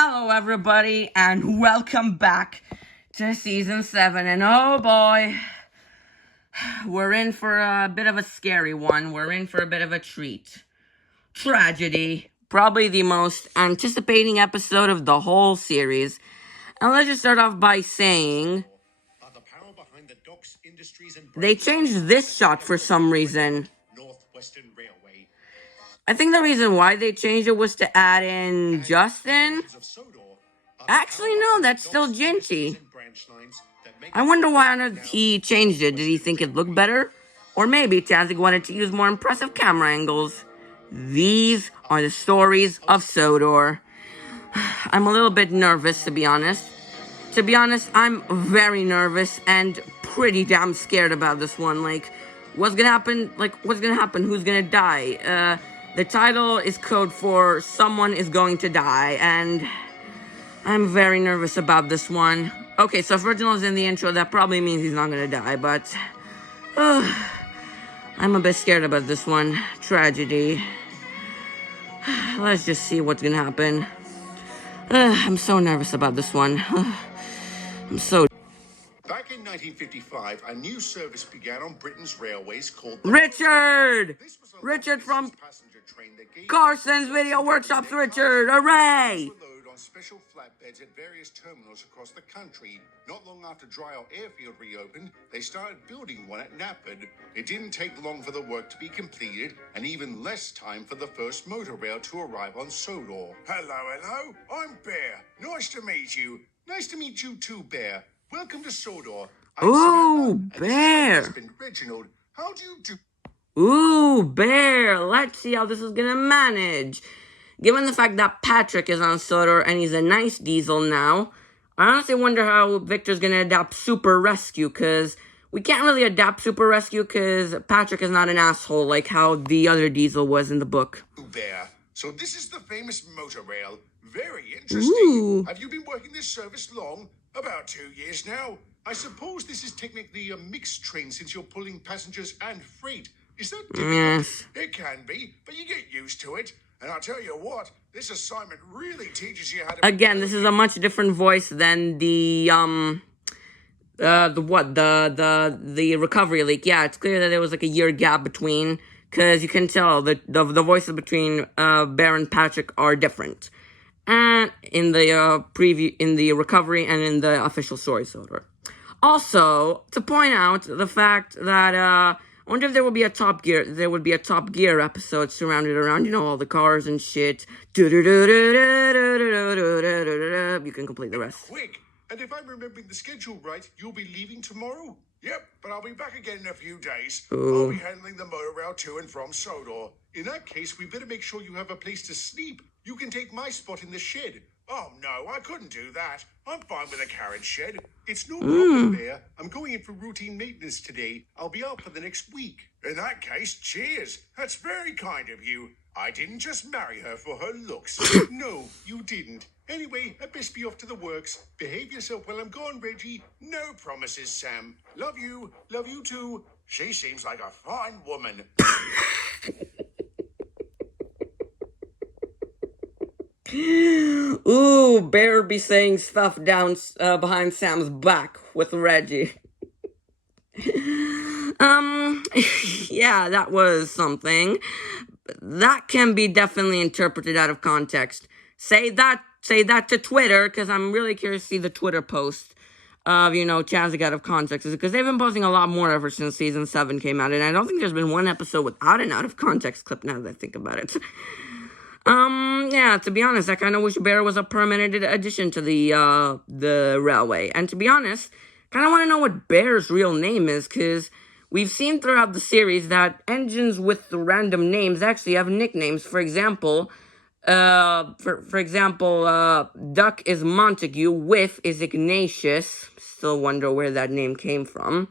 Hello everybody and welcome back to season 7, and oh boy, we're in for a bit of a scary one. We're in for a bit of a treat. Tragedy. Probably the most anticipating episode of the whole series. And let's just start off by saying they changed this shot for some reason. I think the reason why they changed it was to add in Justin. Actually, no, that's still Ginty. I wonder why on earth he changed it. Did he think it looked better? Or maybe Chazzy wanted to use more impressive camera angles. These are the stories of Sodor. I'm a little bit nervous, to be honest. I'm very nervous and pretty damn scared about this one. What's gonna happen? Who's gonna die? The title is code for someone is going to die, and I'm very nervous about this one. Okay, so if Reginald's in the intro, that probably means he's not gonna die, but I'm a bit scared about this one. Tragedy. Let's just see what's gonna happen. I'm so nervous about this one. Back in 1955, a new service began on Britain's railways called Richard! Richard from Carson's Video Workshops, Richard! Hooray! On special flatbeds at various terminals across the country. Not long after Dry Isle Airfield reopened, they started building one at Napperd. It didn't take long for the work to be completed, and even less time for the first motor rail to arrive on Sodor. Hello, I'm Bear. Nice to meet you. Nice to meet you too, Bear. Welcome to Sodor. Ooh, Bear. Husband Reginald. How do you do? Ooh, Bear. Let's see how this is gonna manage. Given the fact that Patrick is on Sodor and he's a nice diesel now, I honestly wonder how Victor's gonna adapt Super Rescue, because we can't really adapt Super Rescue because Patrick is not an asshole like how the other diesel was in the book. Bear. So this is the famous motor rail. Very interesting. Ooh. Have you been working this service long? About 2 years now. I suppose this is technically a mixed train since you're pulling passengers and freight. Is that difficult? Yes. It can be, but you get used to it. And I'll tell you what, this assignment really teaches you how to... Again, this is a much different voice than the recovery leak. Yeah, it's clear that there was like a year gap between, because you can tell the voices between Bear and Patrick are different. And in the in the recovery and in the official story Sodor. Also, to point out the fact that I wonder if there would be a Top Gear. There would be a Top Gear episode surrounded around, you know, all the cars and shit. You can complete the rest. Quick! And if I'm remembering the schedule right, you'll be leaving tomorrow? Yep, but I'll be back again in a few days. Ooh. I'll be handling the motor rail to and from Sodor. In that case, we better make sure you have a place to sleep. You can take my spot in the shed. Oh, no, I couldn't do that. I'm fine with a carriage shed. It's no problem, Bear. I'm going in for routine maintenance today. I'll be out for the next week. In that case, cheers. That's very kind of you. I didn't just marry her for her looks. No, you didn't. Anyway, I best be off to the works. Behave yourself while I'm gone, Reggie. No promises, Sam. Love you. Love you too. She seems like a fine woman. Ooh, Bear be saying stuff down behind Sam's back with Reggie. Yeah, that was something. That can be definitely interpreted out of context. Say that to Twitter, because I'm really curious to see the Twitter post of, you know, Chazzy out of context. Because they've been posting a lot more ever since season 7 came out, and I don't think there's been one episode without an out of context clip now that I think about it. Yeah, to be honest, I kind of wish Bear was a permanent addition to the railway. And to be honest, kind of want to know what Bear's real name is, because we've seen throughout the series that engines with the random names actually have nicknames. For example, Duck is Montague, Whiff is Ignatius. Still wonder where that name came from.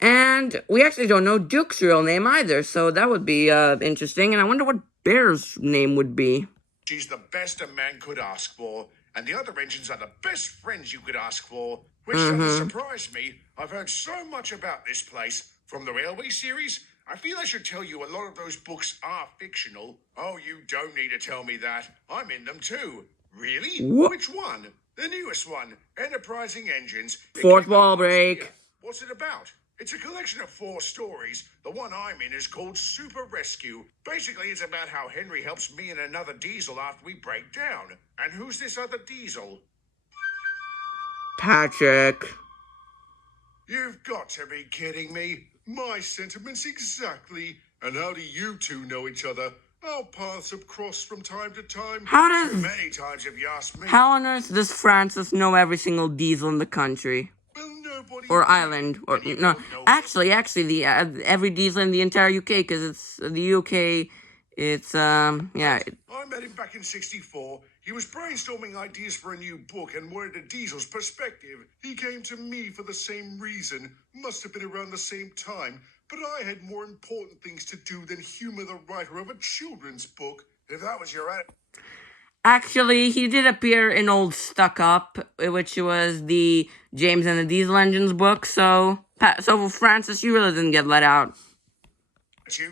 And we actually don't know Duke's real name either, so that would be interesting. And I wonder what Bear's name would be. She's the best a man could ask for, and the other engines are the best friends you could ask for, which doesn't surprise me. I've heard so much about this place. From the railway series, I feel I should tell you a lot of those books are fictional. Oh, you don't need to tell me that. I'm in them too. Really? What? Which one? The newest one, Enterprising Engines. It Fourth came out wall last break. year. What's it about? It's a collection of 4 stories. The one I'm in is called Super Rescue. Basically, it's about how Henry helps me and another Diesel after we break down. And who's this other Diesel? Patrick. You've got to be kidding me. My sentiments exactly. And how do you two know each other? Our paths have crossed from time to time. How Too does... many times if you ask me. How on earth does Francis know every single Diesel in the country? Well, nobody Or did. island? Or And you no, don't know actually, the every Diesel in the entire UK, because it's the UK. It's yeah. I met him back in '64. He was brainstorming ideas for a new book and wanted a Diesel's perspective. He came to me for the same reason. Must have been around the same time. But I had more important things to do than humor the writer of a children's book. If that was your attitude. Actually, he did appear in Old Stuck Up, which was the James and the Diesel Engines book. So, so Francis, you really didn't get let out.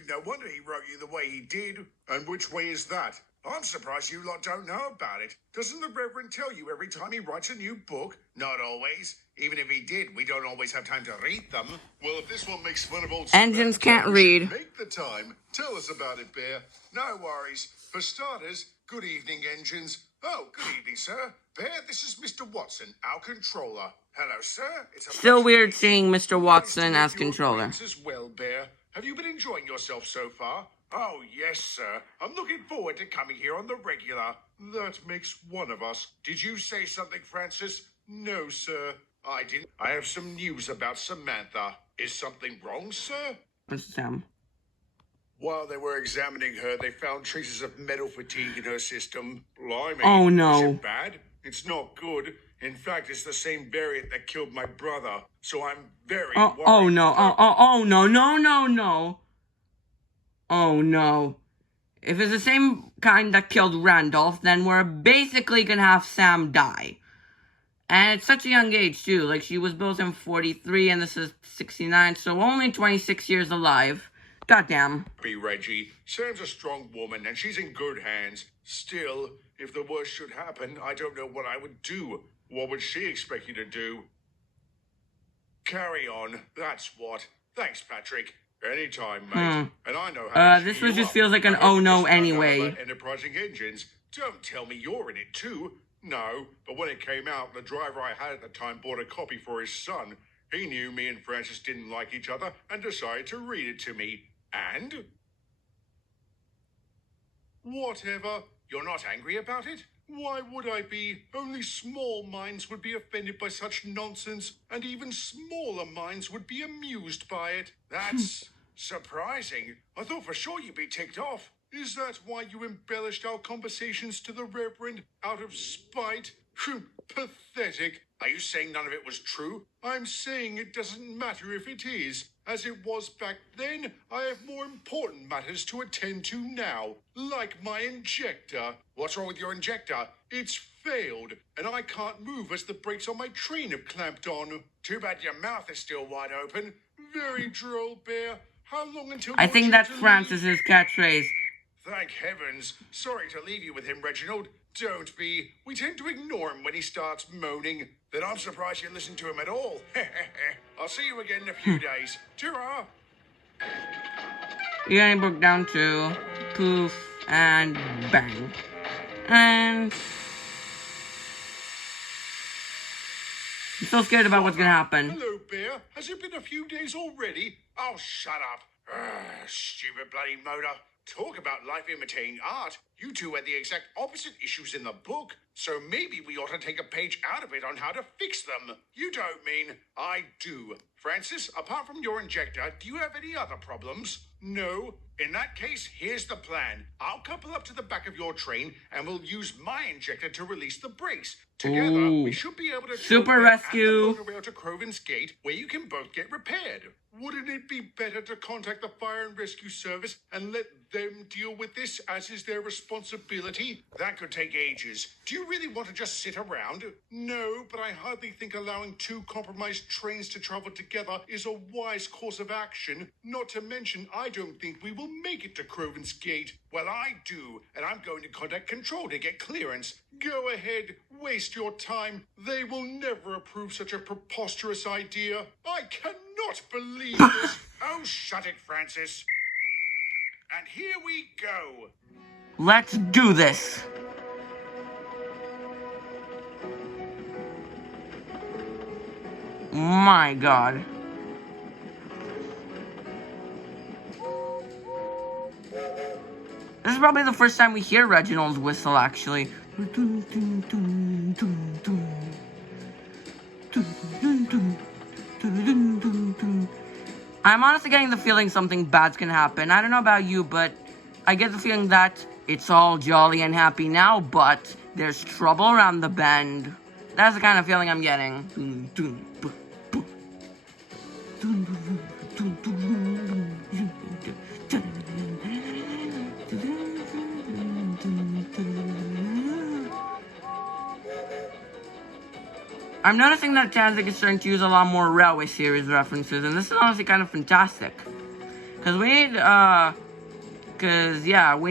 No wonder he wrote you the way he did. And which way is that? I'm surprised you lot don't know about it. Doesn't the Reverend tell you every time he writes a new book? Not always. Even if he did, we don't always have time to read them. Well, if this one makes fun of old Engines can't read. Make the time. Tell us about it, Bear. No worries. For starters, good evening, Engines. Oh, good evening, sir. Bear, this is Mr. Watson, our controller. Hello, sir. It's a Still pleasure weird to meet you. seeing Mr. Nice Watson to as make your controller. acquaintance as well, Bear. Have you been enjoying yourself so far? Oh, yes, sir. I'm looking forward to coming here on the regular. That makes one of us. Did you say something, Francis? No, sir. I didn't. I have some news about Samantha. Is something wrong, sir? What's Sam? While they were examining her, they found traces of metal fatigue in her system. Blimey. Oh, no. Is it bad? It's not good. In fact, it's the same variant that killed my brother. So I'm very worried. Oh no! Oh no! No! No! No! Oh no! If it's the same kind that killed Randolph, then we're basically gonna have Sam die. And it's such a young age too. Like, she was built in 43 and this is 69, so only 26 years alive. Goddamn. Reggie. Sam's a strong woman and she's in good hands. Still, if the worst should happen, I don't know what I would do. What would she expect you to do? Carry on. That's what. Thanks, Patrick. Anytime, mate. And I know how to This cheer was you just up. feels like an I hope oh you no just found out anyway. about Enterprising Engines. Don't tell me you're in it too. No, but when it came out, the driver I had at the time bought a copy for his son. He knew me and Francis didn't like each other and decided to read it to me. And? Whatever. You're not angry about it? Why would I be? Only small minds would be offended by such nonsense, and even smaller minds would be amused by it. That's surprising. I thought for sure you'd be ticked off. Is that why you embellished our conversations to the Reverend out of spite? Pathetic. Are you saying none of it was true? I'm saying it doesn't matter if it is. As it was back then, I have more important matters to attend to now, like my injector. What's wrong with your injector? It's failed, and I can't move as the brakes on my train have clamped on. Too bad your mouth is still wide open. Very droll, Bear. How long until I you're think due that's to leave? Francis's catchphrase. Thank heavens. Sorry to leave you with him, Reginald. Don't be. We tend to ignore him when he starts moaning. Then I'm surprised you listen to him at all. I'll see you again in a few days. Ta-ra! Yeah, he broke down to poof and bang. And I'm so scared about what's gonna happen. Hello, Bear. Has it been a few days already? Oh, shut up. Stupid bloody motor. Talk about life imitating art. You two had the exact opposite issues in the book, so maybe we ought to take a page out of it on how to fix them. You don't mean I do. Francis, apart from your injector, do you have any other problems? No. In that case, here's the plan. I'll couple up to the back of your train, and we'll use my injector to release the brakes. Together, Ooh. we should be able to Super tow them rescue. and the monorail to Croven's Gate, where you can both get repaired. Wouldn't it be better to contact the Fire and Rescue Service and let them deal with this as is their responsibility? That could take ages. Do you really want to just sit around? No, but I hardly think allowing two compromised trains to travel together is a wise course of action. Not to mention, I don't think we will make it to Croven's Gate. Well, I do, and I'm going to contact Control to get clearance. Go ahead, waste your time. They will never approve such a preposterous idea. I cannot believe this. Oh, shut it, Francis. And here we go. Let's do this. My God. This is probably the first time we hear Reginald's whistle, actually. I'm honestly getting the feeling something bad's gonna happen. I don't know about you, but I get the feeling that it's all jolly and happy now, but there's trouble around the bend. That's the kind of feeling I'm getting. I'm noticing that Tanzik is starting to use a lot more Railway series references, and this is honestly kind of fantastic. Because we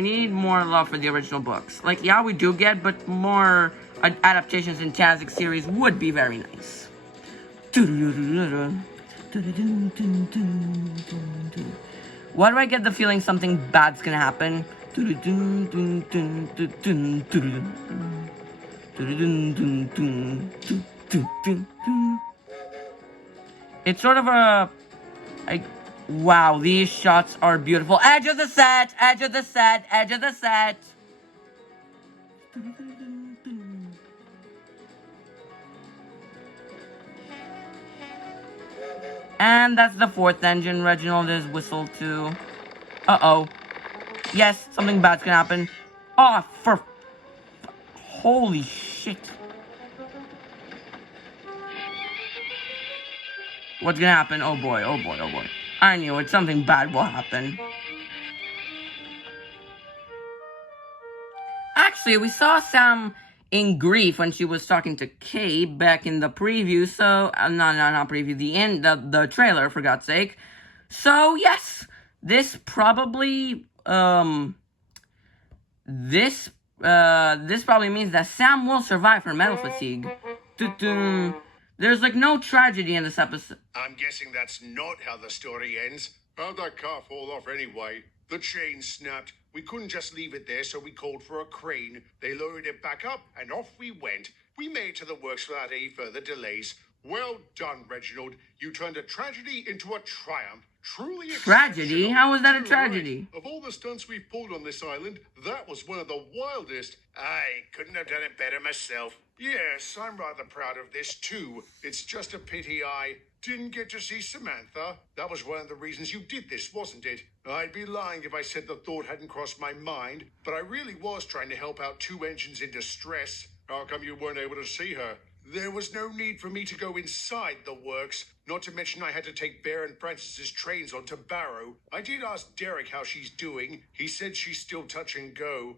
need more love for the original books. Like, yeah, we do get, but more adaptations in Tanzik series would be very nice. Why do I get the feeling something bad's gonna happen? It's sort of wow, these shots are beautiful. Edge of the set, edge of the set, edge of the set. And that's the fourth engine Reginald is whistled to. Uh-oh. Yes, something bad's gonna happen. Oh, holy shit. What's gonna happen? Oh boy, oh boy, oh boy. I knew it. Something bad will happen. Actually, we saw Sam in grief when she was talking to Kay back in the preview, so... not preview, the trailer, for God's sake. So, yes, this probably, this probably means that Sam will survive her mental fatigue. There's, like, no tragedy in this episode. I'm guessing that's not how the story ends. How'd that car fall off anyway? The chain snapped. We couldn't just leave it there, so we called for a crane. They lowered it back up, and off we went. We made it to the works without any further delays. Well done, Reginald. You turned a tragedy into a triumph. Truly Tragedy? How was that a tragedy? Right. Of all the stunts we've pulled on this island, that was one of the wildest. I couldn't have done it better myself. Yes, I'm rather proud of this, too. It's just a pity I didn't get to see Samantha. That was one of the reasons you did this, wasn't it? I'd be lying if I said the thought hadn't crossed my mind, but I really was trying to help out two engines in distress. How come you weren't able to see her? There was no need for me to go inside the works, not to mention I had to take Bear and Francis's trains on to Barrow. I did ask Derek how she's doing. He said she's still touch and go.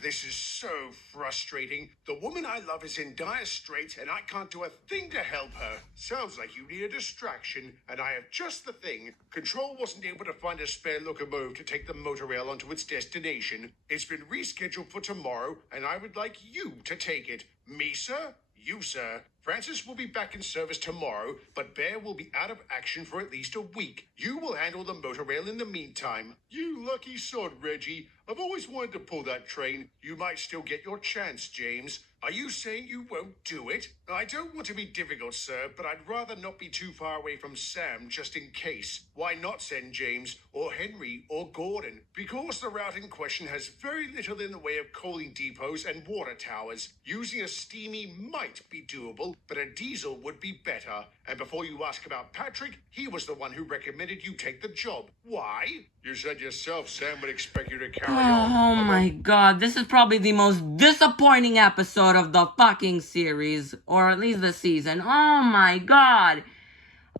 This is so frustrating. The woman I love is in dire straits and I can't do a thing to help her. Sounds like you need a distraction, and I have just the thing. Control wasn't able to find a spare locomotive to take the monorail onto its destination. It's been rescheduled for tomorrow, and I would like you to take it. Me, sir? You, sir. Francis will be back in service tomorrow, but Bear will be out of action for at least a week. You will handle the monorail in the meantime. You lucky sod, Reggie. I've always wanted to pull that train. You might still get your chance, James. Are you saying you won't do it? I don't want to be difficult, sir, but I'd rather not be too far away from Sam just in case. Why not send James, or Henry, or Gordon? Because the route in question has very little in the way of coaling depots and water towers. Using a steamy might be doable, but a diesel would be better. And before you ask about Patrick, he was the one who recommended you take the job. Why? You said yourself Sam would expect you to carry on. Oh my god, this is probably the most disappointing episode of the fucking series, or at least the season. Oh my god.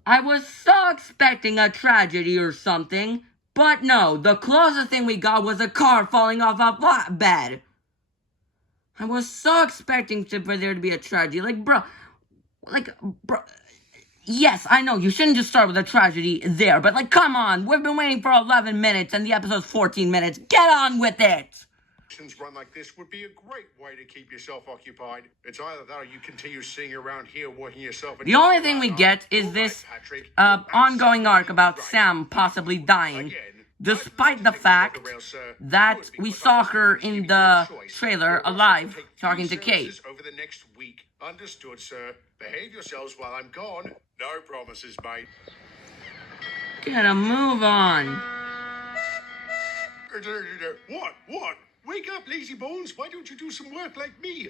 I was so expecting a tragedy or something, but no, the closest thing we got was a car falling off a flatbed. I was so expecting for there to be a tragedy. Bro. Yes, I know, you shouldn't just start with a tragedy there, but come on, we've been waiting for 11 minutes and the episode's 14 minutes. Get on with it! Run like this would be a great way to keep yourself occupied. It's either that or you continue sitting around here working yourself. The only thing we get is this ongoing arc about Sam possibly dying, despite the fact that we saw her in the trailer alive talking to Kate. Over the next week. Understood, sir. Behave yourselves while I'm gone. No promises, mate. Gotta move on. What? Wake up, lazy bones. Why don't you do some work like me?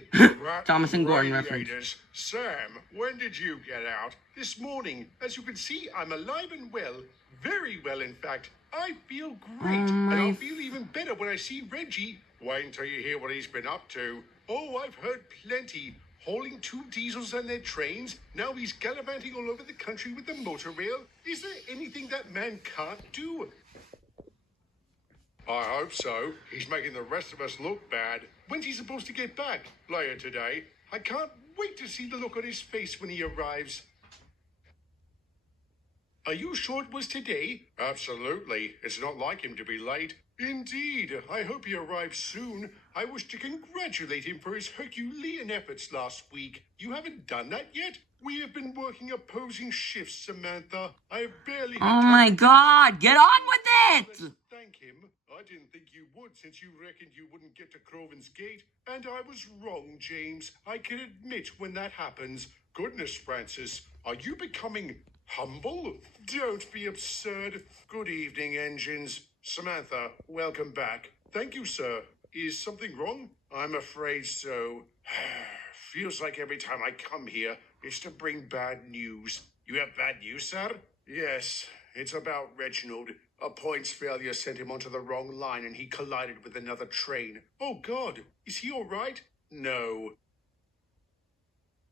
Thomas and Gordon reference. Radiators. Sam, when did you get out? This morning. As you can see, I'm alive and well. Very well, in fact. I feel great. And I'll feel even better when I see Reggie. Wait until you hear what he's been up to. Oh, I've heard plenty. Hauling 2 diesels and their trains. Now he's gallivanting all over the country with the motor rail. Is there anything that man can't do? I hope so. He's making the rest of us look bad. When's he supposed to get back? Later today. I can't wait to see the look on his face when he arrives. Are you sure it was today? Absolutely. It's not like him to be late. Indeed. I hope he arrives soon. I wish to congratulate him for his Herculean efforts last week. You haven't done that yet? We have been working opposing shifts, Samantha. I have barely... Oh my God, get on with it! Thank him. I didn't think you would, since you reckoned you wouldn't get to Croven's Gate. And I was wrong, James. I can admit when that happens. Goodness, Francis, are you becoming humble? Don't be absurd. Good evening, engines. Samantha, welcome back. Thank you, sir. Is something wrong? I'm afraid so. Feels like every time I come here, it's to bring bad news. You have bad news, sir? Yes, it's about Reginald. A points failure sent him onto the wrong line and he collided with another train. Oh, God, is he all right? No.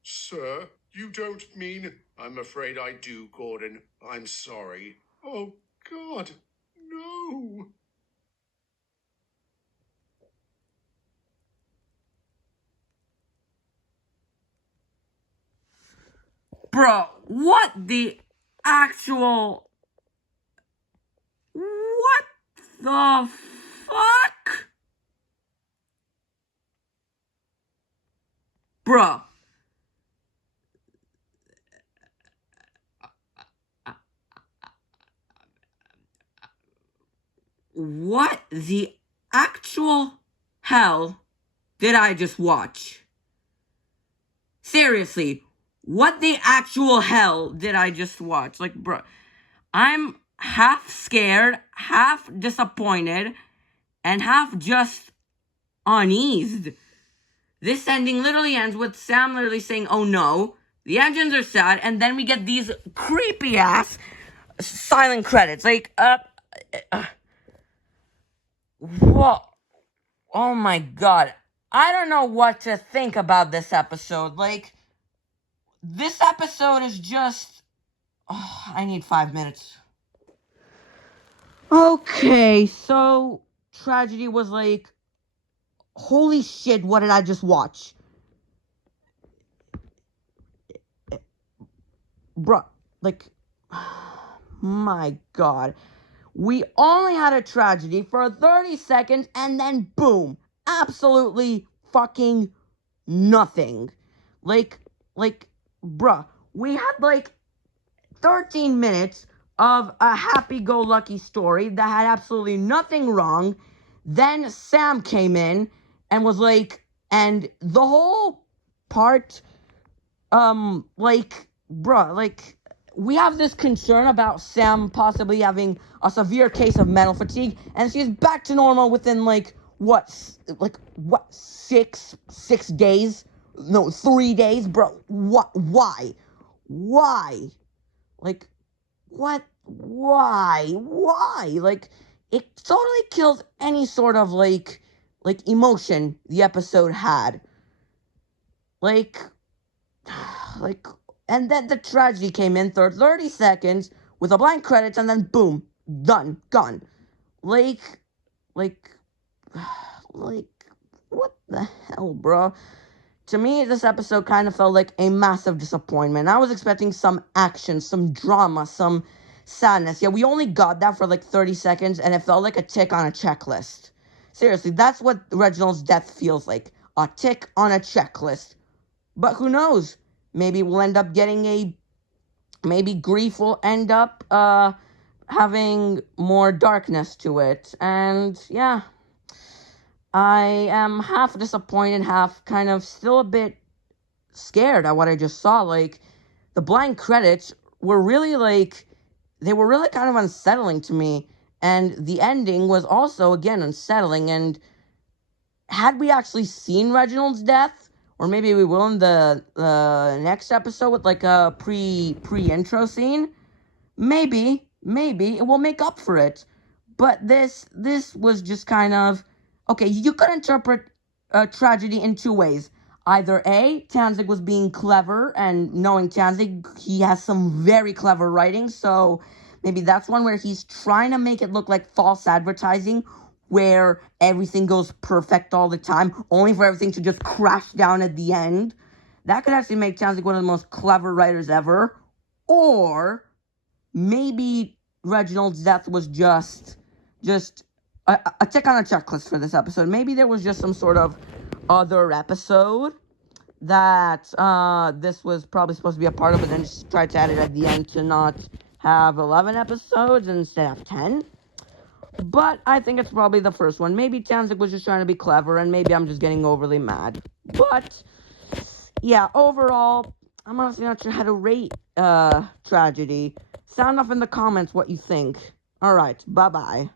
Sir, you don't mean... I'm afraid I do, Gordon. I'm sorry. Oh, God, no. Bro, what the actual... What the fuck? Bro. What the actual hell did I just watch? Seriously, what the actual hell did I just watch? Like, bro, I'm half scared, half disappointed, and half just uneased. This ending literally ends with Sam literally saying, oh no, the engines are sad, and then we get these creepy ass silent credits. Like, what? Oh my God. I don't know what to think about this episode. Like, this episode is just... Oh, I need 5 minutes. Okay, so Tragedy was like, holy shit, what did I just watch? Bruh, like, my God. We only had a tragedy for 30 seconds and then boom, absolutely fucking nothing. Like, bruh, we had like 13 minutes of a happy-go-lucky story that had absolutely nothing wrong. Then Sam came in and was like, and the whole part, like, bruh, like, we have this concern about Sam possibly having a severe case of mental fatigue, and she's back to normal within, like, what, 6 days? No, 3 days, bro. What? Why? Like, what? Why? Like, it totally kills any sort of, like emotion the episode had. Like, and then the tragedy came in for 30 seconds with a blank credits, and then boom, done, gone. Like, what the hell, bro? To me, this episode kind of felt like a massive disappointment. I was expecting some action, some drama, some sadness. Yeah, we only got that for like 30 seconds, and it felt like a tick on a checklist. Seriously, that's what Reginald's death feels like. A tick on a checklist. But who knows? Maybe we'll end up getting maybe grief will end up having more darkness to it. And yeah, I am half disappointed, half kind of still a bit scared at what I just saw. Like, the blind credits were really they were really kind of unsettling to me. And the ending was also, again, unsettling. And had we actually seen Reginald's death, or maybe we will in the next episode with like a pre-intro scene, maybe it will make up for it. But this was just kind of okay. You could interpret a tragedy in two ways. Either A, Tanzig was being clever, and knowing Tanzig, he has some very clever writing, so maybe that's one where he's trying to make it look like false advertising, where everything goes perfect all the time, only for everything to just crash down at the end. That could actually make Tanzig one of the most clever writers ever. Or maybe Reginald's death was just a tick on a checklist for this episode. Maybe there was just some sort of other episode that this was probably supposed to be a part of, but then just tried to add it at the end to not have 11 episodes instead of 10. But I think it's probably the first one. Maybe Tanzig was just trying to be clever, and maybe I'm just getting overly mad. But yeah, overall, I'm honestly not sure how to rate Tragedy. Sound off in the comments what you think. Alright, bye-bye.